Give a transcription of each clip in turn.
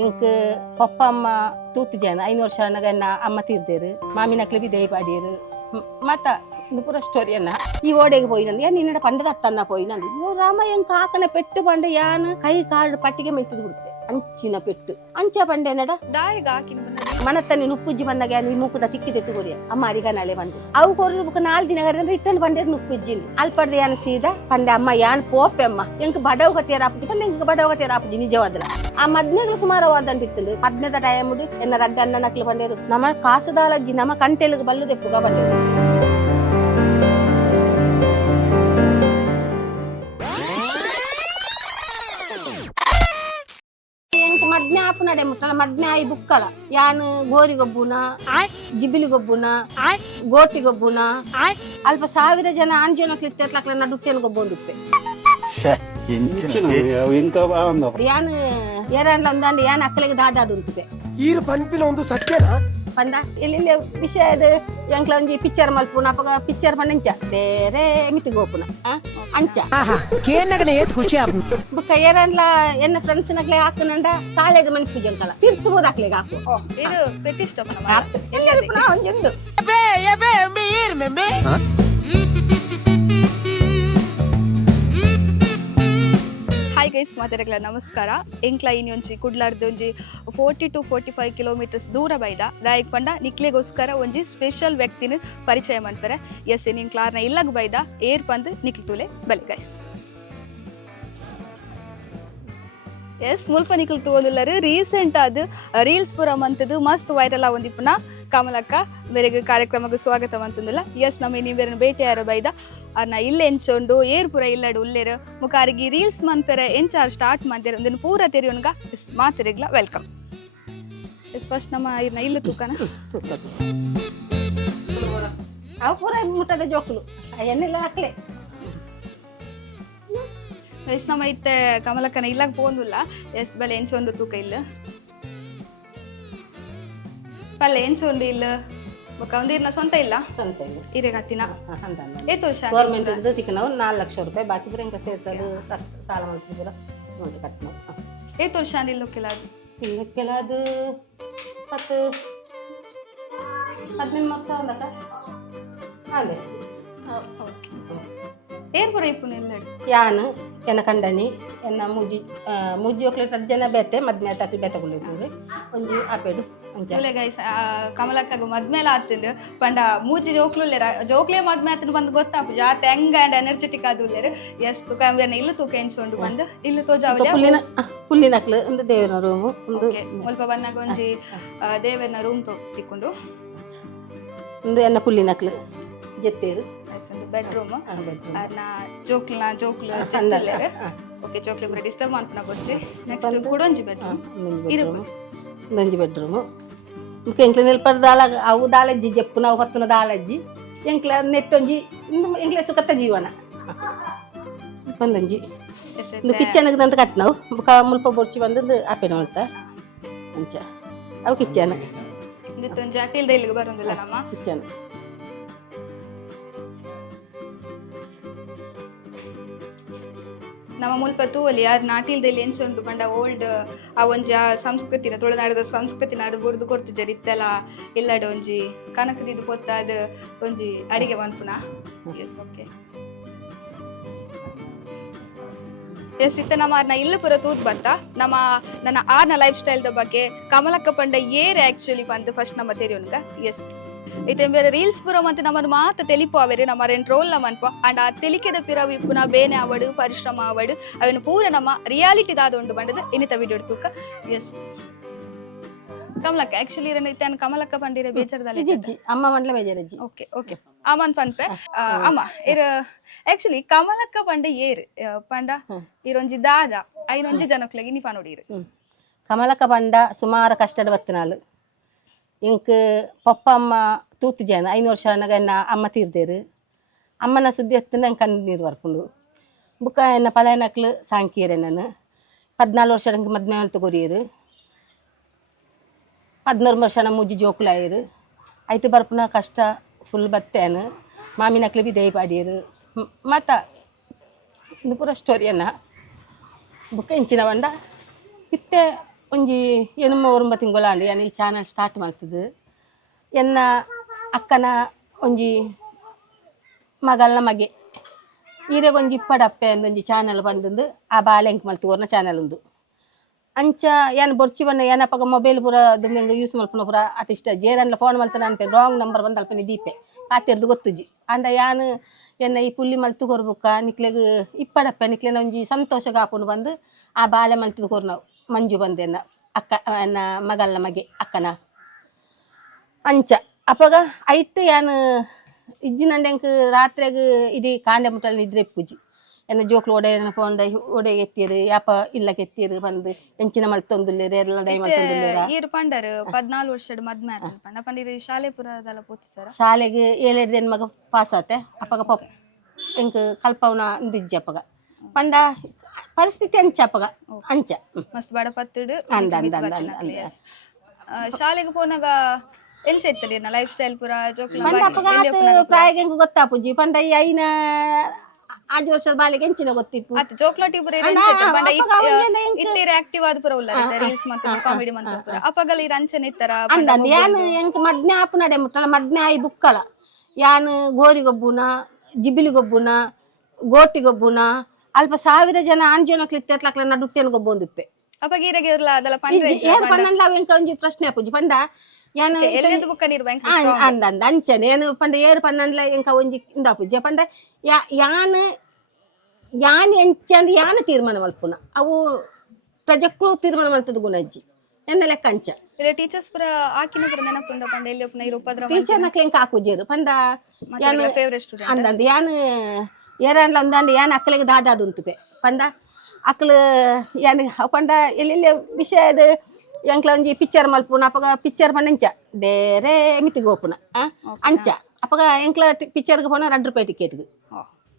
ink ಪಪ್ಪ ಅಮ್ಮ ತೂತು ಜನ 5 ವರ್ಷ ನಗನ್ನ ಅಮ್ಮ ತೀರ್ದೇರು ಮಾಮಿನಕ್ಲೆ ಬಿ ದಯ ಪಾಡಿಯರು ಮತ್ತ ಪೂರ ಸ್ಟೋರಿ ಅನ್ನ ಈ ಓಡೆಗೆ పోయినంది నిన్నడ పండుగ అత్తన్న పోయినంది ఇగో రామయ్య కాకన పెట్టు పండు యాన కై కాడు పట్టిಗೆ ಮೆಂತದು ಬಿಡುತ್ತೆ ಅಂಚಿನ ಪೆಟ್ಟು ಅಂಚ ಪಂಡೆನಡ ದಾಯಿಗ ಹಾಕಿನ ಮನತ್ತನಿ ನುಪ್ಪುಜ್ಜಿ ಬಂದಾಗ ನೀ ಮೂಕುದ ತಿಕ್ಕಿ ತೆತ್ತುಗೋರಿ ಅಮ್ಮ ಅರಿಗ ನಾಳೆ ಬಂದು ಅವು ಕೊರದು ಬುಕ 4 ದಿನ ಗರಂದ್ರೆ ಇಟ್ಟನ್ ಬಂಡೆ ನುಪ್ಪುಜ್ಜಿನಿ ಅಲ್ಪಡ್ದೆ ಯಾನ ಸೀದಾ ಪಂಡೆ ಅಮ್ಮ ಯಾನ್ ಪೋಪೆ ಅಮ್ಮ ಎಂಕ ಬಡವ ಕಟ್ಟಿಯರ ಆಪುಜಿ ಪಂಡೆ ಎಂಕ ಬಡವ ಕಟ್ಟಿಯರ ಆಪುಜಿ ನಿಜವಾದಲ ಆ ಮದ್ನೆಗಳು ಸುಮಾರವಾದಂತ ಇತ್ತು ಮದ್ನೆದ ಟೈಮ್ ಎನ್ನ ರಡ್ಡ ಅಣ್ಣ ನಕ್ಲು ಬಂಡೇರು ನಮ್ಮ ಕಾಸುದಾಳಜ್ಜಿ ನಮ್ಮ ಕಂಟೆಲಿಗೆ ಬಲ್ಲು ತೆಪ್ಪುಗ ಬಂಡೇರು ಮದ್ನೆ ಆಪುನಡೆ ಮುಟ್ಟಲ ಮದ್ನೆ ಆಯಿ ಬುಕ್ಕಲ ಯಾನು ಗೋರಿಗೊಬ್ಬುನ ಜಿಬಿಲಿಗೊಬ್ಬುನ ಗೋಟಿಗೊಬ್ಬುನ ಅಲ್ಪ 1000 ಜನ ಆಂಜನಕ್ಲಿ ಇತ್ತೆತ್ಲಕ್ಲ ನಡುತ್ತೇನು ಗೊಬ್ಬೊಂದುಪ್ಪೆ ಯಾನು ಏರನ್ಲ ಅಂದಾಂಡು ಯಾನು ಅಕ್ಕಲಿಗೆ ದಾದಾದು ಉಂಟುಪೆ ಈರು ಪನ್ಪಿನ ಒಂದು ಸತ್ಯನಾ ಪಂಡ ಇಲ್ಲಿ ವಿಷಯ ಎಂಕ್ಲ ಒಂಜಿ ಪಿಕ್ಚರ್ ಮಲ್ಪುನ ಅಪಗ ಪಿಕ್ಚರ್ ಪಂಡಂಚ ಬೇರೆ ಮಿತಿ ಗೋಪುನ ಅಂಚ ಕೇನಗನೆ ಏತ್ ಖುಷಿ ಆಪು ಬುಕ್ಕ ಏರನ್ಲ ಎನ್ನ ಫ್ರೆಂಡ್ಸ್ ನಕ್ಲೆ ಹಾಕನಂಡ ಕಾಲೆಗೆ ಮನ್ ಪೂಜಂಕಲ ತಿರ್ತು ಹಾಕ್ಲೆಗೆ ಹಾಕು ಇದು ಪೆಟ್ಟಿಷ್ಟ ಎಲ್ಲರೂ ಒಂಜೊಂದು ಹಾಯ್ ಗೈಸ್ ಮಾತೆರೆಗ್ಲ ನಮಸ್ಕಾರ ಎಂಕ್ಲ ಇನಿ ಒಂಜಿ ಕುಡ್ಲಾರ್ದು ಒಂಜಿ 40 to 45 ಕಿಲೋಮೀಟರ್ಸ್ ದೂರ ಬೈದ ದಾಯಕ್ ಪಂಡ ನಿಕ್ಲೆಗೋಸ್ಕರ ಒಂಜಿ ಸ್ಪೆಷಲ್ ವ್ಯಕ್ತಿನ ಪರಿಚಯ ಮಾಡ್ತಾರೆ ಎಸ್ ನಿನ್ ಕ್ಲಾರ್ನ ಇಲ್ಲಗ್ ಬೈದ ಏರ್ ಪಂದ್ ನಿಕ್ಲಿ ತೂಲೆ ಬಲೆ ಗೈಸ್ ಎಸ್ ಮುಲ್ಪ ನಿಕ್ಲು ತೂವೊಂದುಲ್ಲರು ರೀಸೆಂಟ್ ಆದ್ ರೀಲ್ಸ್ ಪೂರ ಮಂತದು ಮಸ್ತ್ ವೈರಲ್ ಆವೊಂದಿಪ್ಪುನ ಕಮಲಕ್ಕ ಬೇರೆಗೆ ಕಾರ್ಯಕ್ರಮಕ್ಕೆ ಸ್ವಾಗತ ಮಂತಂದಿಲ್ಲ ಎಸ್ ನಮ್ಮ ನೀವು ಬೇರೆ ಭೇಟಿಯಾರ ಬೈದ ಅರ್ನ ಇಲ್ಲೆ ಎಂಚೊಂಡು ಏರ್ ಪೂರ ಇಲ್ಲಡು ಉಲ್ಲೇರು ಮುಖಾರಿಗೆ ರೀಲ್ಸ್ ಮನ್ಪೆರೆ ಎಂಚಾರು ಸ್ಟಾರ್ಟ್ ಮಾಡ್ತಾರೆ ಒಂದನ್ನು ಪೂರ ತೆರೆಯೋನ್ಗ ಎಸ್ ಮಾತೆರೆಗ್ಲ ವೆಲ್ಕಮ್ ಎಸ್ ಫಸ್ಟ್ ನಮ್ಮ ಇರ್ನ ಇಲ್ಲ ತೂಕನ ಅವು ಪೂರ ಮುಟ್ಟದ ಜೋಕುಲು ಎಣ್ಣೆಲ್ಲ ಹಾಕ್ಲೆ ಎಸ್ ನಮ್ಮ ಇತ್ತೆ ಕಮಲಕ್ಕನ ಇಲ್ಲಾಗ ಪೋಂದುಲ್ಲ ಎಸ್ ಬಲೆ ಎಂಚೊಂಡು ತೂಕ ಇಲ್ಲ ಪಲ್ಲೆ ಎಂಚೊಂಡು ಇಲ್ಲ ಬೊಕ್ಕ ಒಂದಿರ್ನ ಸ್ವಂತ ಇಲ್ಲ ಸ್ವಂತ ಇಲ್ಲ ಇರೆ ಕಟ್ಟಿನ ಏತ್ ವರ್ಷ ಗೌರ್ಮೆಂಟ್ ತಿಕ್ಕ ನಾವು 4 ಲಕ್ಷ ರೂಪಾಯಿ ಬಾಕಿ ಬರ ಹೆಂಗ ಸೇರ್ತದು ಸಾಲ ಮಾಡ್ತಿದ್ದೀರ ನೋಡಿ ಕಟ್ ನಾವು ಏತ್ ವರ್ಷ ಇಲ್ಲ ಕೆಲದು ಕೆಲದು 15 ವರ್ಷ ಒಂದಕ್ಕ ಅದೇ ಏರ್ ಪುರ ಇಪ್ಪುನ ಇಲ್ಲ ಯಾನು ಎನ್ನ ಕಂಡನಿ ಎನ್ನ ಮುಜ್ಜಿ ಒಕ್ಲೆ ಜನ ಬೇತೆ ಮದ್ಮೆ ತಕ್ಕಿ ಬೇತಗೊಳ್ಳಿದ್ದೀವಿ ಒಂಜಿ ಆಪೇಡು ಒಳ್ಳೆ ಗೈಸ್ ಕಮಲಕ್ಕಗ ಮದ್ಮೇಲೆ ಆತಿಂದು ಪಂಡ ಮೂಜಿ ಜೋಕ್ಲೆ ಮದ್ಮೆ ಆತಿನ ಬಂದು ಗೊತ್ತಾಪು ಜಾತೆ ಹೆಂಗ ಅಂಡ್ ಎನರ್ಜೆಟಿಕ್ ಆದು ಉಲ್ಲೇರು ಎಸ್ ತೂಕ ಬೇರೆ ಇಲ್ಲ ತೂಕ ಎನ್ಸ್ಕೊಂಡು ಬಂದು ಇಲ್ಲ ತೋಜಾವಲಿ ಪುಲ್ಲಿನಕ್ಲು ಒಂದು ದೇವರ ರೂಮು ಒಂದು ಸ್ವಲ್ಪ ಬನ್ನಾಗ ಒಂಜಿ ದೇವರನ ರೂಮ್ ತಿಕ್ಕೊಂಡು ಒಂದು ಎನ್ನ ಪುಲ್ಲಿನಕ್ಲು ಜೆತ್ತೇರು ಬೆಡ್ರೂಮ್ ಅರ್ನ ಜೋಕ್ಲು ಓಕೆ ಜೋಕ್ಲಿ ಬರೀ ಡಿಸ್ಟರ್ಬ್ ಮಾಡ್ಕೊಂಡ ಬರ್ಚಿ ನೆಕ್ಸ್ಟ್ ಕೊಡೊಂಜಿ ಬೆಡ್ರೂಮ್ ಒಂಜಿ ಬೆಡ್ರೂಮು ಎಂಕ್ಲೆ ನಿಲ್ಪದ ದಾಳ ಅವು ದಾಳಜ್ಜಿ ಜಪ್ಪು ನಾವು ಹೊತ್ತನ ದಾಳಜ್ಜಿ ಎಂಕ್ಲ ನೆಟ್ಟೊಂಜಿ ಎಂಕ್ಲೆ ಸುಖತ್ತ ಜೀವನ ಒಂದೊಂಜಿ ಒಂದು ಕಿಚನ್ಗಂತ ಕಟ್ ನಾವು ಮುಲ್ಪ ಬೊರ್ಚಿ ಬಂದದ್ದು ಆಪೇನು ಅಂತ ಅಂಚ ಅವು ಕಿಚನ್ ಒಂಜಿ ಅಟಿಲ್ದ ಇಲ್ಲಿಗೆ ಬರೋದಿಲ್ಲ ನಮ್ಮ ಕಿಚನ್ ನಮ್ಮ ಮುಲ್ಪ ತೂವಲಿ ಯಾರು ನಾಟಿಲ್ದಲ್ಲಿ ಎಂಚುಂಟು ಪಂಡ ಓಲ್ಡ್ ಆ ಒಂಜಿ ಆ ಸಂಸ್ಕೃತಿನ ತುಳುನಾಡದ ಸಂಸ್ಕೃತಿ ನಾಡು ಬುಡ್ದು ಕೊಡ್ತಿದ್ದಾರೆ ಇತ್ತೆಲ್ಲ ಇಲ್ಲಡ ಒಂಜಿ ಕನಕದಿದ್ದು ಪೊತ್ತಾದ ಒಂಜಿ ಅಡಿಗೆ ಮನ್ಪುನ ಎಸ್ ಓಕೆ ಎಸ್ ಇತ್ತ ನಮ್ಮ ಆರ್ನ ಇಲ್ಲ ಪೂರ ತೂತ್ ಬಂತ ನಮ್ಮ ನನ್ನ ಆರ್ನ ಲೈಫ್ ಸ್ಟೈಲ್ದ ಬಗ್ಗೆ ಕಮಲಕ್ಕ ಪಂಡ ಏರ್ ಆಕ್ಚುಲಿ ಬಂದು ಫಸ್ಟ್ ನಮ್ಮ ತೆರಿಯೋನ್ಗ ಎಸ್ ಇತ್ತೆ ಬೇರೆ ರೀಲ್ಸ್ ಪೂರ ಮತ್ತೆ ನಮ್ಮನ್ನು ಮಾತ ತೆಲಿಪು ಅವೇರಿ ನಮ್ಮ ರೋಲ್ ಮನ್ಪ ಅಂಡ್ ಆ ತೆಲಿಕೆದ ಪಿರ ವಿಪುನ ಬೇನೆ ಆವಡು ಪರಿಶ್ರಮ ಆವಡು ಅವೇನು ಪೂರ ನಮ್ಮ ರಿಯಾಲಿಟಿ ದಾದ ಉಂಟು ಬಂಡದ ಇನ್ನಿತ ವಿಡಿಯೋ ತೂಕ ಎಸ್ ಕಮಲಕ್ಕ ಆಕ್ಚುಲಿ ಇತ್ತೇನು ಕಮಲಕ್ಕ ಪಂಡಿರ ಬೇಜಾರದಲ್ಲಿ ಅಮ್ಮ ಮಂಡ್ಲ ಬೇಜಾರಜ್ಜಿ ಓಕೆ ಓಕೆ ಅಮ್ಮನ್ ಪನ್ಪೆ ಅಮ್ಮ ಇರ ಆಕ್ಚುಲಿ ಕಮಲಕ್ಕ ಪಂಡ ಏರ್ ಪಂಡ ಇರೊಂಜಿ ದಾದ ಐನೊಂಜಿ ಜನಕ್ಲೆಗಿ ನಿಪಾ ನೋಡಿರು ಕಮಲಕ್ಕ ಪಂಡ ಸುಮಾರು ಕಷ್ಟದ ಬತ್ತನಾಳು ಇಂಕ್ ಪಪ್ಪ ಅಮ್ಮ ತೂತು ಜನ 5 ವರ್ಷ ನಗನ್ನ ಅಮ್ಮ ತೀರ್ದೇರು ಅಮ್ಮನ ಸುದ್ದಿ ಎತ್ತಿನ ಕಣ್ಣು ನೀರು ಬರ್ಕೊಂಡು ಬುಕ್ಕ ಎನ್ನ ಪಲಾಯನಕ್ಲು ಸಾಂಕೀರೆ ನಾನು 14 ವರ್ಷ ನಂಗೆ ಮದ್ಮೆ ಮೇಲೆ ತಗೋರಿಯರು 16 ವರ್ಷ ನಮ್ಮ ಮುಜ್ಜಿ ಜೋಕುಲಾಯರು ಆಯ್ತು ಬರ್ಪುನ ಕಷ್ಟ ಫುಲ್ ಬತ್ತೇನು ಮಾಮಿನಕ್ಲು ಬಿ ದಯ ಪಾಡಿಯರು ಮತ್ತು ಇದು ಪೂರ ಸ್ಟೋರಿಯನ್ನ ಬುಕ್ಕ ಇಂಚಿನ ಬಂಡ ಇತ್ತೆ ಒಂಜಿ ಎನುಮ ಒರಂಬ ತಿಂಗಳಾಂಡಿ ಯಾನು ಈ ಚಾನಲ್ ಸ್ಟಾರ್ಟ್ ಮಾಡ್ತಿದ್ದು ಎನ್ನ ಅಕ್ಕನ ಒಂಜಿ ಮಗಲ್ನ ಮಗೆ ಈರೆಗ್ ಒಂಜಿ ಇಪ್ಪಡಪ್ಪೆ ಅಂದೊಂಜಿ ಚಾನಲ್ ಬಂದು ಆ ಬಾಲೆಂಕ್ ಮಲ್ತು ಓರ್ನ ಚಾನಲ್ ಉಂದು ಅಂಚ ಯಾನು ಬೊರ್ಚಿ ಬಣ್ಣ ಏನಪ್ಪಾಗ ಮೊಬೈಲ್ ಪೂರ ದುಮ್ಮೆಂಗ ಯೂಸ್ ಮಲ್ಪನ ಪೂರ ಅತಿಷ್ಟ ಜೇರನ್ಲ ಫೋನ್ ಮಲ್ತಾನ ಅಂತ ರಾಂಗ್ ನಂಬರ್ ಬಂದು ಅಲ್ಪನೆ ದೀಪೆ ಕಾತಿರ್ದು ಗೊತ್ತುಜಿ ಅಂದ ಯಾನು ಎನ್ನ ಈ ಪುಲ್ಲಿ ಮಲ್ತು ಕೊರ್ಬುಕ್ಕ ನಿಕ್ಲೆಗ್ ಇಪ್ಪಡಪ್ಪೆ ನಿಕ್ಲೆನ ಒಂಜಿ ಸಂತೋಷ ಹಾಕೊಂಡು ಬಂದು ಆ ಬಾಲೆ ಮಲ್ತಿದ್ ಕೊರ್ ನಾವು ಮಂಜು ಬಂದೆನ್ನ ಅಕ್ಕ ಎನ್ನ ಮಗಲ್ನ ಮಗೆ ಅಕ್ಕನ ಅಂಚ ಅಪ್ಪಗ ಐತೆ ಯಾನು ಇಜ್ಜಿನಂಡೆಂಕ್ ರಾತ್ರಿಯಾಗ ಇಡೀ ಕಾಂಡೆ ಮುಟ್ಟಲ್ಲಿ ನಿದ್ರೆ ಪೂಜಿ ಎನ್ನ ಜೋಕ್ಲು ಒಡೆಯನ ಪೋಂಡ ಒಡೆ ಎತ್ತೀರು ಯಾಪ ಇಲ್ಲಕ್ಕೆ ಎತ್ತೀರು ಬಂದು ಎಂಚಿನ ಮಲ್ತೊಂದುಲ್ಲೇರು ಎಲ್ಲ ದಯ ಮಲ್ತೊಂದುಲ್ಲೇರ ಈರು ಪಂಡರ್ 14 ವರ್ಷದ ಮದ್ಮೆ ಆತನ ಪಂಡ ಪಂಡ ಶಾಲೆ ಪುರದಲ್ಲ ಪೋತಿಸಾರ ಶಾಲೆಗೆ 7 ದಿನ ಮಗ ಪಾಸ್ ಆತೆ ಅಪ್ಪಗ ಪಾಪ ಎಂಕ್ ಕಲ್ಪವನ ಇಂದಿಜ್ಜಿ ಅಪ್ಪಗ ಪಂಡ ಪರಿಸ್ಥಿತಿ ಅಂಚ ಅಪ್ಪಗ ಅಂಚ ಮಸ್ತ್ ಬಡ ಪತ್ತುಡು ಅಂದ ಅಂದ ಅಂದ ಅಂದ ಶಾಲೆಗೆ ಪೋನಾಗ ಎಂಚ ಇತ್ತಲಿ ಲೈಫ್ ಸ್ಟೈಲ್ ಪೂರ ಜೋಕ್ಲ ಪಂಡ ಅಪ್ಪಗ ಪ್ರಾಯಗೆ ಹೆಂಗ್ ಗೊತ್ತಾಪುಜಿ ಪಂಡ ಈ ಐನ 5 ವರ್ಷದ ಬಾಲಿಗೆ ಎಂಚಿನ ಗೊತ್ತಿಪ್ಪು ಅತ್ ಜೋಕ್ಲಾಟಿ ಪೂರ ಪಂಡ ಇತ್ತೀರ ಆಕ್ಟಿವ್ ಆದ ಪೂರ ಉಲ್ಲ ರೀಲ್ಸ್ ಮತ್ತು ಕಾಮಿಡಿ ಮಂತ ಪೂರ ಅಪ್ಪಗಲ ಈ ರಂಚನೆ ಇತ್ತರ ಅಂದ ಯಾನು ಎಂಕ್ ಮದ್ನೆ ಆಪು ನಡೆ ಮುಟ್ಟಲ ಮದ್ನೆ ಆಯಿ ಬುಕ್ಕಲ ಯಾನು ಗೋರಿಗೊಬ್ಬುನ ಜಿಬಿಲಿಗೊಬ್ಬುನ ಗೋಟಿಗೊಬ್ಬುನ ಅಲ್ಪ 1000 ಜನ ಆಂಜೋನಕ್ಲಿ ಇತ್ತೆತ್ಲಕ್ಲ ನಡುಟ್ಟೆನ್ ಗೊಬ್ಬೊಂದಿಪ್ಪೆ ಅಪ್ಪಗ ಈರಗೆ ಇರ್ಲ ಅದಲ್ಲ ಪಂಡ ಏರ್ ಪನ್ನಂಡ್ಲ ಅವೆಂಕ ಒಂಜಿ ಪ್ರಶ್ನೆ ಅಪ್ಪುಜಿ ಪಂಡ ಯಾನು ಎಲ್ಲೆಂದು ಬುಕ್ಕ ನೀರು ಬ್ಯಾಂಕ್ ಅಂದ ಅಂದ ಅಂಚನೆ ಏನು ಪಂಡ ಏರು ಪನ್ನಂಡ್ಲ ಎಂಕ ಒಂಜಿ ಇಂದಾಪುಜಿ ಪಂಡ ಯಾನು ಎಂಚಂದ್ ಯಾನು ತೀರ್ಮಾನ ಮಲ್ಪುನ ಅವು ಪ್ರಜೆಕ್ಳು ತೀರ್ಮಾನ ಮಲ್ತದ ಗುಣಜ್ಜಿ ಎನ್ನ ಲೆಕ್ಕ ಅಂಚ ಟೀಚರ್ಸ್ ಪುರ ಆಕಿನ ಪುರ ನೆನಪುಂಡ ಪಂಡ ಎಲ್ಲಿ ಒಪ್ಪನ ಇರು ಉಪದ್ರ ಟೀಚರ್ ನಕ್ಲೆ ಎಂಕ ಹಾಕುಜೇರು ಪಂಡ ಯಾನು ಫೇವರೇಟ್ ಸ್ಟೂಡೆಂಟ್ ಅಂದಂದು ಯಾನು ಏರನ್ಲ ಅಂದಂಡು ಯಾನು ಅಕ್ಕಲಿಗೆ ದಾದಾದು ಉಂತುಪೆ ಪಂಡ ಅಕ್ಕಲು ಯಾನು ಪಂಡ ಎಲ್ಲೆಲ್ಲಿ ವಿಷಯದ ಎಂಕ್ಲ ಒಂಜಿ ಪಿಕ್ಚರ್ ಮಲ್ಪುನ ಅಪ್ಪಗ ಪಿಕ್ಚರ್ ಪಂಡ ಬೇರೆ ಮಿತಿಗೆ ಹೋಪುನ ಅಂಚ ಅಪ್ಪಗ ಎಂಕ್ಲ ಪಿಕ್ಚರ್ಗೆ ಪೋನ ₹2 ಟಿಕೆಟ್ಗೆ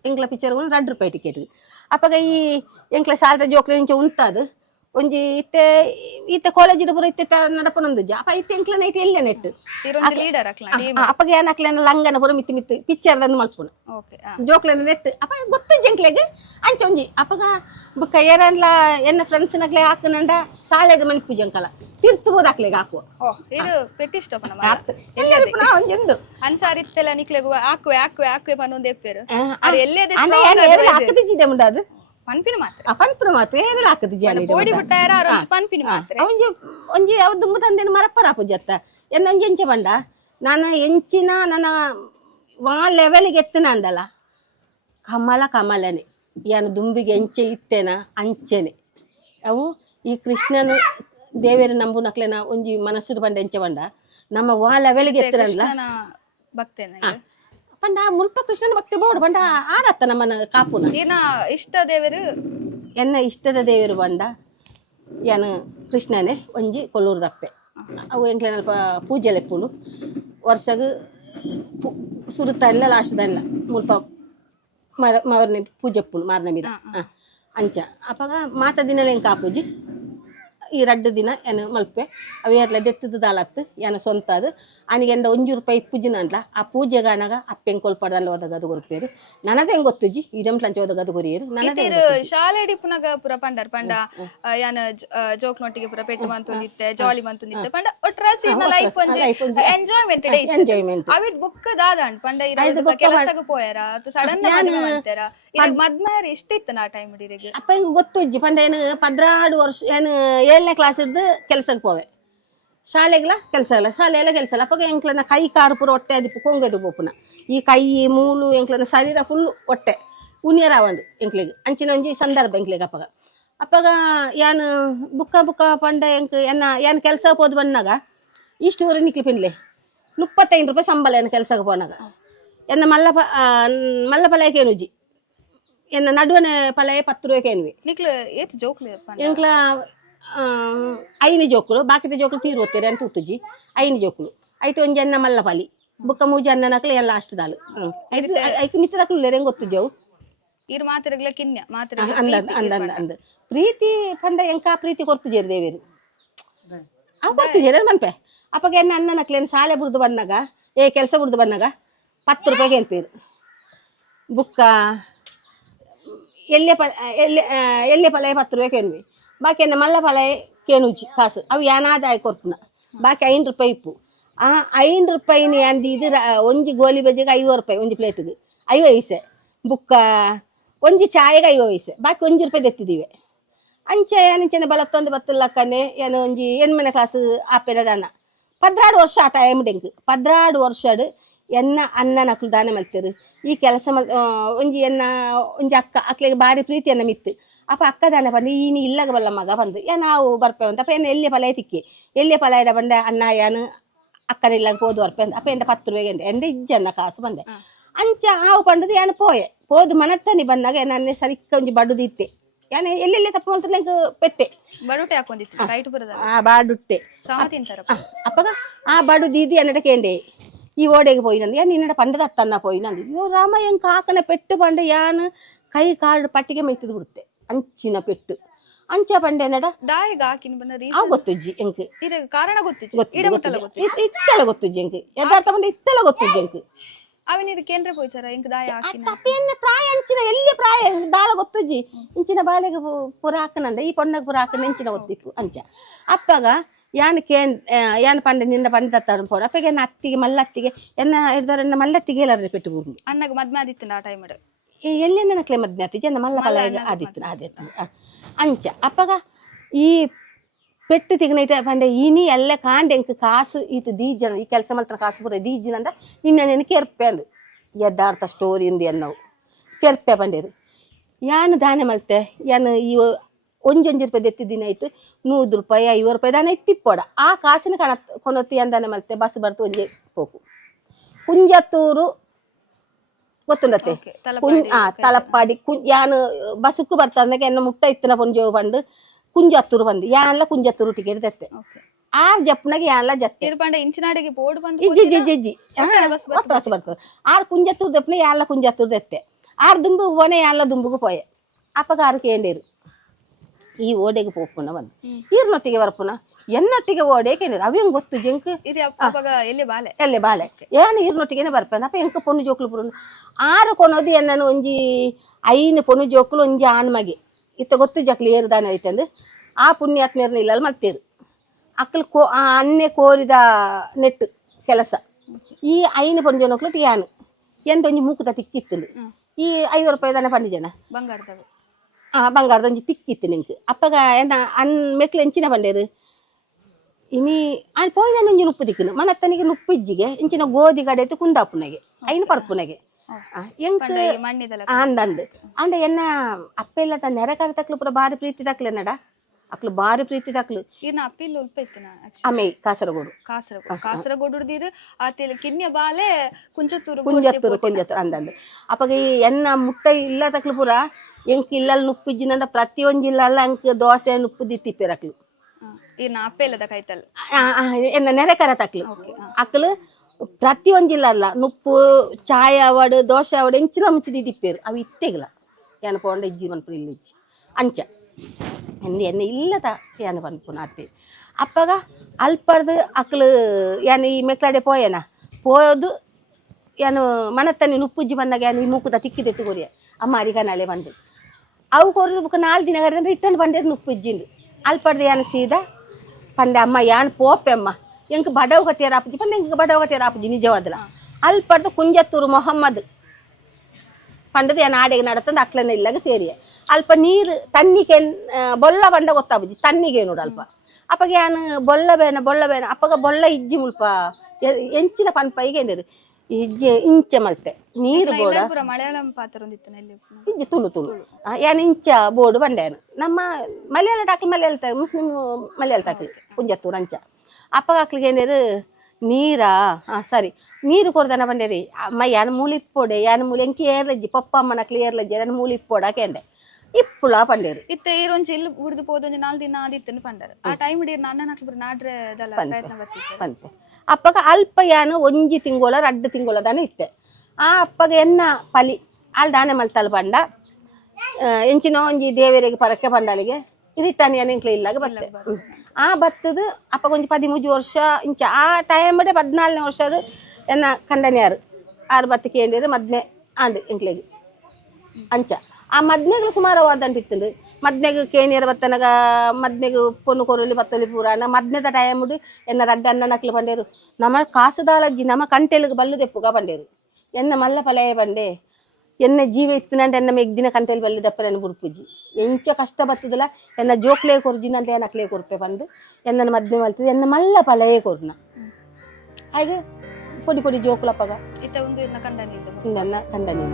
ಎಂಕ್ಲ ಪಿಕ್ಚರ್ ಪೋನ ₹2 ಟಿಕೆಟ್ಗೆ ಅಪ್ಪಗ ಈ ಎಂಕ್ಲ ಸಾಲದ ಜೋಕ್ಲೆ ಇಂಚ ಉಂತಾದು ಒಂಜಿ ಇತ್ತೆ ಕಾಲೇಜಿದ ಪೂರ ಇತ್ತೆ ನಡಪನೊಂದುಜ ಅಪ್ಪ ಇತ್ತೆ ಎಂಕ್ಲನ ಐತೆ ಎಲ್ಲ ನೆಟ್ ಇರೊಂಜಿ ಲೀಡರ್ ಅಕ್ಲ ಅಪ್ಪಗ ಏನ್ ಅಕ್ಲೆನ ಲಂಗನ ಪೂರ ಮಿತ್ತಿ ಮಿತ್ತಿ ಪಿಕ್ಚರ್ ದಂದು ಮಲ್ಪುನ ಓಕೆ ಜೋಕ್ಲೆನ ನೆಟ್ ಅಪ್ಪ ಗೊತ್ತು ಜಂಕ್ಲೆಗೆ ಅಂಚ ಒಂಜಿ ಅಪ್ಪಗ ಬುಕ್ಕ ಏರನ್ಲ ಎನ್ನ ಫ್ರೆಂಡ್ಸ್ ನಕ್ಲೆ ಹಾಕನಂಡ ಸಾಲೆದ ಮನಿಪು ಜಂಕಲ ತಿರ್ತು ಹೋದ ಅಕ್ಲೆಗೆ ಹಾಕುವ ಓ ಇದು ಪೆಟ್ಟಿಷ್ಟ ಪನ ಮರ ಒಂಜೊಂದು ಅಂಚಾರಿತ್ತೆಲ್ಲ ನಿಕ್ಲೆಗು ಹಾಕುವೆ ಹಾಕುವೆ ಹಾಕುವೆ ಪನ್ನೊಂದು ಎಪ್ಪೇರು ಅದು ಎಲ್ಲೇದೆ ಹಾಕದಿಜ್ಜಿದೆ ಮುಂಡಾದು ಪನ್ಪಿನ ಮಾತ್ರ ಪನ್ಪುರ ಮಾತ್ರ ಏನೆಲ್ಲ ಹಾಕದಿ ಜಾನಿ ಕೋಡಿ ಬಿಟ್ಟಾರ ಅರಂಜ್ ಪನ್ಪಿನ ಮಾತ್ರ ಒಂಜಿ ಅವ್ ದುಂಬು ತಂದೇನು ಮರಪ್ಪರ ಪೂಜತ್ತ ಎನ್ನ ಒಂಜಿ ಎಂಚ ಬಂಡ ನಾನು ಎಂಚಿನ ನನ್ನ ವಾ ಲೆವೆಲ್ಗೆ ಎತ್ತನ ಅಂದಲ್ಲ ಕಮಲನೆ ಯಾನು ದುಂಬಿಗೆ ಎಂಚೆ ಇತ್ತೇನ ಅಂಚೆನೆ ಅವು ಈ ಕೃಷ್ಣನು ದೇವೇರು ನಂಬು ನಕ್ಲೆನ ಒಂಜಿ ಮನಸ್ಸು ಬಂಡ ಎಂಚ ಬಂಡ ನಮ್ಮ ವಾ ಲೆವೆಲ್ಗೆ ಎತ್ತನಲ್ಲ ಭಕ್ತೇನ ಪಂಡ ಮುಲ್ಪ ಕೃಷ್ಣನ ಭಕ್ತಿ ಬೋಡು ಪಂಡ ಆಡತ್ತ ನಮ್ಮನ ಕಾಪುನ ಏನ ಇಷ್ಟ ದೇವರು ಎನ್ನ ಇಷ್ಟದ ದೇವರು ಬಂಡ ಯಾನು ಕೃಷ್ಣನೇ ಒಂಜಿ ಕೊಲ್ಲೂರ್ದಪ್ಪೆ ಅವು ಎಂಕ್ಲೆನಲ್ಪ ಪೂಜೆ ಲೆಪ್ಪುಂಡು ವರ್ಷಗ್ ಸುರುತ್ತಲ್ಲ ಲಾಸ್ಟ್ದಲ್ಲ ಮುಲ್ಪ ಮರನೆ ಪೂಜೆ ಎಪ್ಪುಂಡು ಮಾರನ ಮೀದ ಅಂಚ ಅಪ್ಪಗ ಮಾತ ದಿನ ಎಂಕ ಆಪೂಜಿ ಈ 2 ದಿನ ಏನು ಮಲ್ಪೆ ಅವು ಏರ್ಲ ದೆತ್ತದ ದಾಲತ್ತು ಏನು ಸ್ವಂತ ಅದು ಅನಿಗೆಂಡ ₹1 ಪೂಜಿನ ಅಂಟ್ಲ ಆ ಪೂಜೆಗಾನಾಗ ಅಪ್ಪೆಂಗೆ ಕೊಲ್ಪಡಲ್ಲ ಹೋದಾಗ ಅದು ಕೊರ್ಪೇರು ನನಗೆ ಹೆಂಗೆ ಗೊತ್ತುಜಿ ಇಡಂಟ್ಲಂಚ ಹೋದಾಗ ಅದು ಕೊರಿಯರು ನನಗೆ ಶಾಲೆ ಡಿಪ್ಪುನಾಗ ಪುರ ಪಂಡರ್ ಪಂಡ ಯಾನ ಜೋಕ್ನೊಟ್ಟಿಗೆ ಪುರ ಪೆಟ್ಟು ಬಂತೊಂದಿತ್ತೆ ಜಾಲಿ ಬಂತೊಂದಿತ್ತೆ ಪಂಡ ಒಟ್ರಾಸಿ ಲೈಫ್ ಒಂಜಿ ಎಂಜಾಯ್ಮೆಂಟ್ ಎಂಜಾಯ್ಮೆಂಟ್ ಅವಿದ್ ಬುಕ್ ದಾದಾಂಡ್ ಪಂಡ ಇರ ಕೆಲಸಕ್ಕೆ ಪೋಯರ ಸಡನ್ ಮದ್ಮೆ ಮಾಡ್ತಾರ ಇದು ಮದ್ಮೆ ಇಷ್ಟಿತ್ತು ನಾ ಟೈಮ್ ಹಿಡಿರಿಗೆ ಅಪ್ಪ ಹೆಂಗೆ ಗೊತ್ತುಜ್ಜಿ ಪಂಡ ಏನು 16 ವರ್ಷ ಏನು 7ನೇ ಕ್ಲಾಸ್ ಹಿಡ್ದು ಕೆಲಸಕ್ಕೆ ಪೋವೆ ಶಾಲೆಗಳ ಕೆಲಸ ಇಲ್ಲ ಶಾಲೆ ಎಲ್ಲ ಕೆಲಸ ಇಲ್ಲ ಅಪ್ಪಗ ಎಂಕ್ಲನ ಕೈ ಕಾರು ಪೂರ ಹೊಟ್ಟೆ ಅದಿಪ್ಪು ಕೊಂಗಡು ಬೋಪುನ ಈ ಕೈ ಮೂಲು ಎಂಕ್ಲನ ಶರೀರ ಫುಲ್ ಹೊಟ್ಟೆ ಉನಿಯರ ಒಂದು ಎಂಕ್ಲಿಗೆ ಅಂಚಿನ ಒಂಜಿ ಸಂದರ್ಭ ಎಂಕ್ಲಿಗೆ ಅಪ್ಪಗ ಯಾನು ಬುಕ್ಕ ಪಂಡ ಎಂಕ್ ಏನ್ ಕೆಲಸ ಹೋದ್ ಬಂದಾಗ ಇಷ್ಟು ಊರು ನಿಕ್ಲಿ ಪಿನ್ಲೆ ₹35 ಸಂಬಳ ಏನು ಕೆಲಸಕ್ಕೆ ಹೋನಾಗ ಎನ್ನ ಮಲ್ಲ ಪಲಯಕ್ಕೆ ಏನುಜಿ ಎನ್ನ ನಡುವನೆ ಪಲಯ ₹10 ಏನ್ವಿ ನಿಕ್ಲ ಏತ್ ಜೋಕ್ಲಿ ಎಂಕ್ಲ 5 ಜೋಕುಲು ಬಾಕಿದ ಜೋಕುಲು ತೀರು ಹೋಗ್ತೀರಿ ಅಂತ ಉತ್ತುಜಿ 5 ಜೋಕುಲು ಐತು ಒಂಜಿ ಅನ್ನ ಮಲ್ಲ ಪಾಲಿ ಬುಕ್ಕ ಮೂಜಿ ಅನ್ನ ನಕ್ಲೆ ಎಲ್ಲ ಅಷ್ಟು ದಾಲು ಐದು ಮಿತ್ತದಕ್ಲು ಹೆಂಗೆ ಗೊತ್ತುಜವು ಇರ್ ಮಾತಿರಗ್ಲ ಕಿನ್ಯ ಮಾತಿರ ಅಂದ ಪ್ರೀತಿ ಪಂಡ ಎಂಕ ಪ್ರೀತಿ ಕೊರ್ತುಜೇರು ದೇವೇರು ಅವು ಕೊರ್ತುಜೇರು ಮನ್ಪೆ ಅಪ್ಪಗೆ ಎನ್ನ ಅನ್ನ ನಕ್ಲೇನು ಶಾಲೆ ಬುಡ್ದು ಬಂದಾಗ ಕೆಲಸ ಬುಡ್ದು ಬಂದಾಗ ₹10 ಎಂತೀರು ಬುಕ್ಕ ಎಲ್ಲೆ ಪಲಯ ₹10 ಎನ್ವಿ ಬಾಕಿ ಎನ್ನ ಮಲ್ಲ ಪಲಯ ಕೇನುಜಿ ಕಾಸು ಅವು ಏನಾದಾಯ ಕೊರ್ಪುನ ಬಾಕಿ 5 ರೂಪಾಯಿ ಇಪ್ಪು ಆ 5 ರೂಪಾಯಿನಿ ಅಂದು ಇದು ಒಂಜಿ ಗೋಲಿ ಬಜ್ಜಿಗೆ 50 ರೂಪಾಯಿ ಒಂಜಿ ಪ್ಲೇಟಿಗೆ 5 ಪೈಸೆ ಬುಕ್ಕ ಒಂಜಿ ಚಾಯಗೆ 5 ಪೈಸೆ ಬಾಕಿ 1 ರೂಪಾಯಿ ತೆತ್ತಿದ್ದೀವಿ ಅಂಚೆ ಅಂಚೆನೆ ಬಳತ್ತೊಂದು ಬತ್ತಲ್ಲಕ್ಕನೆ ಏನು ಒಂಜಿ ಎಣ್ಮನೆ ಕ್ಲಾಸ್ ಆಪೆನದಾನ 16 ವರ್ಷ ಆ ಟೈಮ್ ಡೆಂಕ್ 16 ವರ್ಷಡ್ ಎನ್ನ ಅನ್ನ ನಕ್ಲು ದಾನ ಮಲ್ತೇರು ಈ ಕೆಲಸ ಒಂಜಿ ಎನ್ನ ಒಂಜಿ ಅಕ್ಕಲಿಗೆ ಭಾರಿ ಪ್ರೀತಿಯನ್ನ ಮಿತ್ತು ಅಪ್ಪ ಅಕ್ಕ ದಾನ ಬಂದು ಈನಿ ಇಲ್ಲಗ ಬಲ್ಲ ಮಗ ಬಂದು ನಾವು ಬರ್ಪೇವಂತ ಅಪ್ಪ ಏನು ಎಲ್ಲಿಯ ಪಲಾಯ ತಿಕ್ಕಿ ಎಲ್ಲಿಯ ಪಲಾಯದ ಬಂದೆ ಅನ್ನ ಯಾನು ಅಕ್ಕನ ಇಲ್ಲಾಗ ಹೋದು ಬರ್ಪೇಂದ ಅಪ್ಪ ಎಂಡ 10 ರೂಪಾಯಿಗೆ ಎಂಡ ಇಜ್ಜನ್ನ ಕಾಸು ಬಂದೆ ಅಂಚ ಆವು ಪಂಡದು ಯಾನು ಪೋಯೆ ಹೋದು ಮನತ್ತನಿ ಬಂದಾಗ ನನ್ನೆ ಸರಿಕ್ಕ ಒಂಜಿ ಬಡುದಿತ್ತೆ ಯಾನೆ ಎಲ್ಲೆಲ್ಲಿ ತಪ್ಪು ಅಂತ ನಂಗೆ ಪೆಟ್ಟೆ ಬಡುಟೆ ಹಾಕೊಂಡಿತ್ತು ರೈಟ್ ಬರದಲ್ಲ ಆ ಬಾಡುಟ್ಟೆ ಸಾಮ ತಿಂತಾರ ಅಪ್ಪಗ ಆ ಬಡು ದೀದಿ ಅನ್ನಡ ಕೇಂಡೆ ಈ ಓಡೆಗೆ పోయినంది యా నిన్నడ పండదత్తన్న పోయినంది ఇయో రామయ్యం కాకన పెట్టు పండ యాన్ కై కాడు పట్టిಗೆ ಮೈತದು ಬಿಡುತ್ತೆ ಅಂಚಿನ ಪೆಟ್ಟು ಅಂಚ ಪಂಡೆನಡ ದಾಯಿಗ ಹಾಕಿನ ಬನ್ನ ರೀ ಆ ಗೊತ್ತುಜ್ಜಿ ಎಂಕ್ ಇರ ಕಾರಣ ಗೊತ್ತಿತ್ತು ಇಡಮಟ್ಟಲ ಗೊತ್ತಿತ್ತು ಇತ್ತಲ ಗೊತ್ತುಜ್ಜಿ ಎಂಕ್ ಯದಾರ್ಥ ಪಂಡ ಇತ್ತಲ ಗೊತ್ತುಜ್ಜಿ ಎಂಕ್ ಅವನಿರ ಕೇಂದ್ರ ಪೋಯ್ಚಾರ ಎಂಕ್ ದಾಯ ಹಾಕಿನ ಅಪ್ಪೆನ್ನ ಪ್ರಾಯ ಅಂಚಿನ ಎಲ್ಲಿ ಪ್ರಾಯ ದಾಳ ಗೊತ್ತುಜ್ಜಿ ಇಂಚಿನ ಬಾಲೆಗೆ ಪುರ ಹಾಕನಂದ ಈ ಪೊಣ್ಣಗೆ ಪುರ ಹಾಕನ ಇಂಚಿನ ಗೊತ್ತಿತ್ತು ಅಂಚ ಅಪ್ಪಗ ಯಾನ್ ಯಾನ್ ಪಂಡ ನಿಂದ ಪಂಡದತ್ತಾರು ಪೋಡ ಅಪ್ಪಗೆ ಎನ್ನ ಅತ್ತಿಗೆ ಮಲ್ಲತ್ತಿಗೆ ಎನ್ನ ಹಿಡ್ದವ್ರ ಮಲ್ಲತ್ತಿಗೆ ಎಲ್ಲರ ಪೆಟ್ಟು ಬೂರ್ದು ಅಣ್ಣಗ ಮದ್ಮೆ ಆದಿತ್ತು ಆ ಟೈಮ್ ಎಲ್ಲೆನ್ನ ನಕ್ಲೆ ಮದ್ಮೆ ಆತಿ ಜನ ಮಲ್ಲ ಪಲ ಆದಿತ್ತು ಆದಿತ್ತು ಅಂಚ ಅಪ್ಪಗ ಈ ಪೆಟ್ಟು ತಿಗನೈತೆ ಪಂಡೆ ಇನಿ ಎಲ್ಲ ಕಾಂಡೆ ಎಂಕ್ ಕಾಸು ಈತು ದೀಜನ ಈ ಕೆಲಸ ಮಲ್ತನ ಕಾಸು ಪೂರ ದೀಜಿನಂದ ನಿನ್ನ ನೆನ ಕೆರ್ಪೆ ಅಂದು ಯದಾರ್ಥ ಸ್ಟೋರಿ ಇಂದು ಎನ್ನವು ಕೆರ್ಪೆ ಪಂಡೇರು ಯಾನು ದಾನೆ ಮಲ್ತೆ ಯಾನು ಈ ಒಂಜಿ ರೂಪಾಯಿ ಎತ್ತಿದ್ದಿನ ಆಯ್ತು 100 ರೂಪಾಯಿ 50 ರೂಪಾಯಿ ದಾನ ಇತ್ತಿಪ್ಪೋಡ ಆ ಕಾಸಿನ ಕಣ ಕೊನೊತ್ತಿ ಅಂದಾನೆ ಮಲ್ತೆ ಬಸ್ ಬರ್ತು ಒಂಜಿ ಹೋಗು ಕುಂಜತ್ತೂರು ಗೊತ್ತುಂಡತ್ತೆ ತಲಪ್ಪಾಡಿ ಯಾನು ಬಸ್ಸುಕ್ಕು ಬರ್ತಾನೆ ಎನ್ನ ಮುಟ್ಟ ಇತ್ತಿನ ಪೊಂಜೋ ಬಂದು ಕುಂಜತ್ತೂರು ಬಂದು ಯಾನ್ಲ ಕುಂಜತ್ತೂರು ಟಿಕೆಟ್ ತೆತ್ತೆ ಆ ಜಪ್ನಾಗ ಯಾನ್ಲ ಜತ್ತೆ ಇರ್ಬಂಡ ಇಂಚಿನಾಡಿಗೆ ಬೋರ್ಡ್ ಬಂದು ಇಜ್ಜಿ ಬಸ್ ಬರ್ತದೆ ಆರ್ ಕುಂಜತ್ತೂರು ದಪ್ಪನೆ ಯಾನ್ಲ ಕುಂಜತ್ತೂರು ತೆತ್ತೆ ಆರ್ ದುಂಬು ಹೋನೆ ಯಾನ್ಲ ದುಂಬುಗು ಪೋಯೆ ಅಪ್ಪಗ ಆರು ಕೇಂಡೇರು ಈ ಓಡೆಗೆ ಪೋಪುನ ಬಂದು ಈರ್ನೊಟ್ಟಿಗೆ ಬರ್ಪುನ ಎನ್ನೊಟ್ಟಿಗೆ ಓಡೆ ಕೇಳಿದ್ರು ಅವೇನ್ ಗೊತ್ತು ಜಂಕ್ ಎಲ್ಲಿ ಬಾಲೆ ಏನು ಈರ್ನೊಟ್ಟಿಗೆನೆ ಬರ್ಪೇನ ಅಪ್ಪ ಎಂಕ ಪೊಣ್ಣು ಜೋಕ್ಲು ಪುರ 6 ಕೊನೋದು ಎನ್ನನು ಒಂಜಿ 5 ಪೊಣ್ಣು ಜೋಕ್ಲು ಒಂಜಿ ಆನ್ಮಗೆ ಇತ್ತ ಗೊತ್ತು ಜಕ್ಲಿ ಏರುದಾನ ಐತೆ ಅಂದು ಆ ಪುಣ್ಯಾತ್ಮೇರ್ನ ಇಲ್ಲಲ್ಲ ಮತ್ತೇರು ಅಕ್ಕಲು ಅನ್ನೆ ಕೋರಿದ ನೆಟ್ಟು ಕೆಲಸ ಈ 5 ಪೊಣ್ಣು ಜನಕ್ಲು ಯಾನು ಎಂಟು ಒಂಜಿ ಮೂಕುತ ತಿಕ್ಕಿತ್ತು ಈ 5 ರೂಪಾಯಿ ದನ ಪಂಡಿಜನ ಬಂಗಾರದವ ಬಂಗಾರದ ಒಂಜಿ ತಿಕ್ಕಿತ್ತು ನಿಂಗೆ ಅಪ್ಪಗ ಎಂತ ಮೆಕ್ಲು ಎಂಚಿನ ಬಂಡೇರು ಇನಿ ಅಲ್ಲಿ ಪೋಯಿನ ಒಂಜಿ ನುಪ್ಪು ತಿಕ್ಕನು ಮನತ್ತನಿಗೆ ನುಪ್ಪು ಇಜ್ಜಿಗೆ ಇಂಚಿನ ಗೋಧಿ ಗಡೆ ಕುಂದಾಪುನಗೆ ಐನು ಪರ್ಪುನಗೆ ಅಂದಂದು ಅಂದ ಎನ್ನ ಅಪ್ಪ ಇಲ್ಲ ತ ನೆರೆಕಾರ ತಕ್ಲು ಪುರ ಬಾರಿ ಪ್ರೀತಿ ತಕ್ಲೆ ನಡ ಅಕ್ಲು ಬಾರಿ ಪ್ರೀತಿ ತಕ್ಲು ಅಪ್ಪಿಲ್ ಉಲ್ಪ ಇತ್ತಿನ ಆಮೆ ಕಾಸರಗೋಡು ಕಾಸರಗೋಡು ಆತಿಲ್ ಕಿನ್ಯ ಬಾಲೆ ಕುಂಜತ್ತೂರು ಅಂದಂದು ಅಪ್ಪಗ ಈ ಎನ್ನ ಮುಟ್ಟ ಇಲ್ಲ ತಕ್ಲು ಪುರ ಎಂಕ್ ಇಲ್ಲಲ್ಲಿ ನುಪ್ಪು ಇಜ್ಜಿನಂದ ಪ್ರತಿಯೊಂದು ಇಲ್ಲಲ್ಲ ಅಂಕ್ ದೋಸೆ ನುಪ್ಪು ದಿತ್ತಿಪ್ಪಿರಕ್ಲು ಎನ್ನ ನೆರೆಕರ ತಕ್ಲು ಅಕ್ಲು ಪ್ರತಿಯೊಂದು ಇಲ್ಲಲ್ಲ ನುಪ್ಪು ಚಾಯ್ ಅವಡು ದೋಸೆ ಅವಡು ಎಂಚಿನ ಮುಂಚಿದ ದಿಪ್ಪೇರು ಅವು ಇತ್ತೆಗಿಲ್ಲ ಏನು ಪೋಂಡ ಇಜ್ಜಿ ಮನ್ಪುನ ಇಲ್ಲ ಇಜ್ಜಿ ಅಂಚ ಎಣ್ಣೆ ಇಲ್ಲದ ಏನು ಪನ್ಪುನ ಅತ್ತೆ ಅಪ್ಪಗ ಅಲ್ಪಡ್ದು ಅಕ್ಲು ಏನು ಈ ಮೆಕ್ಲಾಡೆ ಪೋಯೇನ ಪೋದು ಏನು ಮನತ್ತನಿ ನುಪ್ಪುಜ್ಜಿ ಬಂದಾಗ ಏನು ಈ ಮೂಕುದ ತಿಕ್ಕಿ ತೆತ್ತುಗೋರಿಯ ಅಮ್ಮ ಅರಿಗ ನಾಳೆ ಬಂದು ಅವು ಕೊರದು ಬುಕ್ಕ 4 ದಿನ ಅಂದ್ರೆ ಇಟ್ಟನ್ನು ಬಂದೇರು ನುಪ್ಪುಜ್ಜಿಂದು ಅಲ್ಪಡ್ದು ಏನು ಸೀದಾ ಪಂಡೆ ಅಮ್ಮ ಯಾನ್ ಪೋಪೆ ಅಮ್ಮ ಎಂಕ್ ಬಡವ್ ಕಟ್ಟಿಯಾರ ಆಪುಜಿ ಪಂಡೆ ಎಂಕ್ ಬಡವ್ ಕಟ್ಟಿಯಾರ ಆಪುಜಿ ನಿಜವಾದಲ್ಲ ಅಲ್ಪಡ್ದು ಕುಂಜತ್ತೂರು ಮೊಹಮ್ಮದ್ ಪಂಡದು ಏನು ಆಡೆಗೆ ನಡತಂದು ಅಕ್ಲನ್ನ ಇಲ್ಲಾಗ ಸೇರಿಯ ಅಲ್ಪ ನೀರು ತನ್ನಿಗೆ ಬೊಲ್ಲ ಬಂಡ ಗೊತ್ತಾಬುಜಿ ತನ್ನಿಗೆ ನೋಡು ಅಲ್ಪ ಅಪ್ಪಗ ಏನು ಬೊಲ್ಲ ಬೇನ ಅಪ್ಪಗ ಬೊಲ್ಲ ಇಜ್ಜಿ ಮುಲ್ಪ ಎಂಚಿನ ಪನ್ಪೈಗೆ ಏನಿರು ಇಜ್ಜಿ ಇಂಚೆ ಮಲ್ತೆ ನೀರು ಬೋಡ ಮಲಯಾಳಂ ಪಾತ್ರ ಇಜ್ಜಿ ತುಳು ಏನು ಇಂಚ ಬೋರ್ಡು ಬಂಡೇನು ನಮ್ಮ ಮಲಯಾಳ ಟಾಕಿ ಮಲಯಾಳ ಮುಸ್ಲಿಂ ಮಲಯಾಳ ಟಾಕಿ ಕುಂಜತ್ತೂರು ಅಂಚ ಅಪ್ಪಗ ಹಾಕ್ಲಿಕ್ಕೆ ಏನೇರು ನೀರಾ ಸರಿ ನೀರು ಕೊಡ್ದಾನ ಬಂಡೇರಿ ಅಮ್ಮ ಯಾನು ಮೂಲಿ ಇಪ್ಪೋಡೆ ಯಾನು ಮೂಲಿ ಎಂಕಿ ಏರ್ಲಜ್ಜಿ ಪಪ್ಪ ಅಮ್ಮನ ಕ್ಲಿಯರ್ಲಜ್ಜಿ ಯಾನು ಮೂಲಿ ಇಪ್ಪೋಡ ಕೇಂಡೆ ಇಪ್ಪುಳ ಪಂಡೇರು ಇತ್ತ ಈರೊಂಚಿ ಇಲ್ಲಿ ಉಡ್ದು ಪೋದೊಂದು 4 ದಿನ ಆದಿತ್ತನ್ನು ಪಂಡರು ಆ ಟೈಮ್ ಹಿಡಿಯ ನನ್ನ ಹಾಕ್ಬಿಟ್ಟು ನಾಡ್ರೆ ಪ್ರಯತ್ನ ಪಂತೆ ಅಪ್ಪಗ ಅಲ್ಪ ಯಾನು ಒಂಜಿ ತಿಂಗೋಳ 2 ತಿಂಗೋಳ ದಾನ ಇತ್ತೆ ಆ ಅಪ್ಪಗ ಎನ್ನ ಪಲಿ ಅಲ್ಲಿ ದಾನೆ ಮಲ್ತಲ್ ಬಂಡ ಎಂಚಿನೋ ಒಂಜಿ ದೇವರಿಗೆ ಪರಕ್ಕೆ ಬಂಡಾಲಿಗೆ ಇರಿಟ್ಟಾನಿ ಏನು ಇಲ್ಲಾಗ ಬತ್ತೆ ಆ ಬತ್ತದು ಅಪ್ಪಗ ಒಂಜಿ 13 ವರ್ಷ ಇಂಚ ಆ ಟೈಮ್ 14ನೇ ವರ್ಷದ ಎನ್ನ ಕಂಡನ್ಯಾರು 6 ಬತ್ತು ಕೇಂದ್ರ ಮದ್ನೆ ಆಂಡು ಎಂಕ್ಲೆಗೆ ಅಂಚ ಆ ಮದ್ನೆಗಳು ಸುಮಾರು ಹೋದಂಟಿತ್ತು ಮದ್ಮೆಗೆ ಕೇನಿಯರ ಬತ್ತನಗ ಮದ್ಮೆಗೆ ಪೊಣ್ಣು ಕೊರಲಿ ಬತ್ತೊಲಿ ಪೂರಾನ ಮದ್ಮೆದ ಟೈಮ್ ಮುಡಿ ಎನ್ನ ರಡ್ಡ ಅನ್ನ ನಕ್ಲು ಬಂಡೇರು ನಮ್ಮ ಕಾಸುದಾಳಜ್ಜಿ ನಮ್ಮ ಕಂಟೆಲ್ಗೆ ಬಲ್ಲು ದೆಪ್ಪುಗ ಬಂಡೇರು ಎನ್ನ ಮಲ್ಲ ಪಲಯ ಬಂಡೆ ಎನ್ನ ಜೀವ ಇತ್ತಿನಂటే ಎನ್ನ ಮೆಗ್ದಿನ ಕಂಟೆಲ್ ಬಲ್ಲು ದಪ್ಪರನ್ನು ಬುಡ್ಪುಜಿ ಎಂಚ ಕಷ್ಟ ಬತ್ತದಲ್ಲ ಎನ್ನ ಜೋಕ್ಲೇ ಕೊರ್ಜಿನಂತ ನಕ್ಲೇ ಕೊರ್ಪೆ ಬಂದು ಎನ್ನ ಮದ್ಮೆ ಮಲ್ತದೆ ಎನ್ನ ಮಲ್ಲ ಪಲಯ ಕೊರ್ನ ಹಾಗೆ ಪೊಡಿ ಪೊಡಿ ಜೋಕುಲಪ್ಪಗ ಇತ್ತ ಒಂದು ಎನ್ನ ಕಂಡನಿಲ್ಲ ನನ್ನ ಕಂಡನಿ